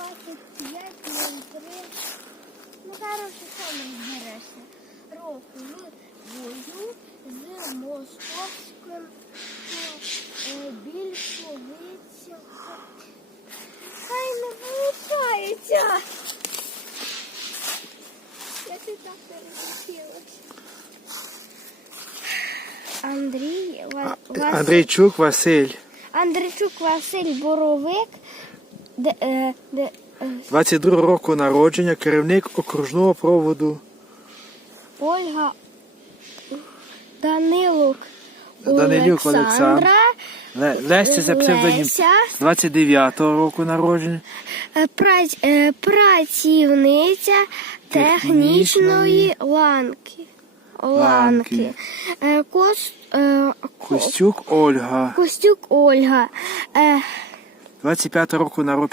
25.03. Ну, коротше, сам розберешся. Року в бою з московським е, більшовицем. Хай не вилучається. Я ти так перелетілася. Андрій, Ва- Василь, Андрійчук Василь, Андрійчук Василь Боровик, де, е, де, е, 22 року народження, керівник окружного проводу. Ольга Данилук Данилюк Олександра, Ле- Леся за псевдонім Леся, 29 року народження. е, прац- е, працівниця технічної ланки. Ланки. Ланки. Е, Кос, е, Ко- Костюк Ольга, Костюк Ольга. Е, 25 року народження.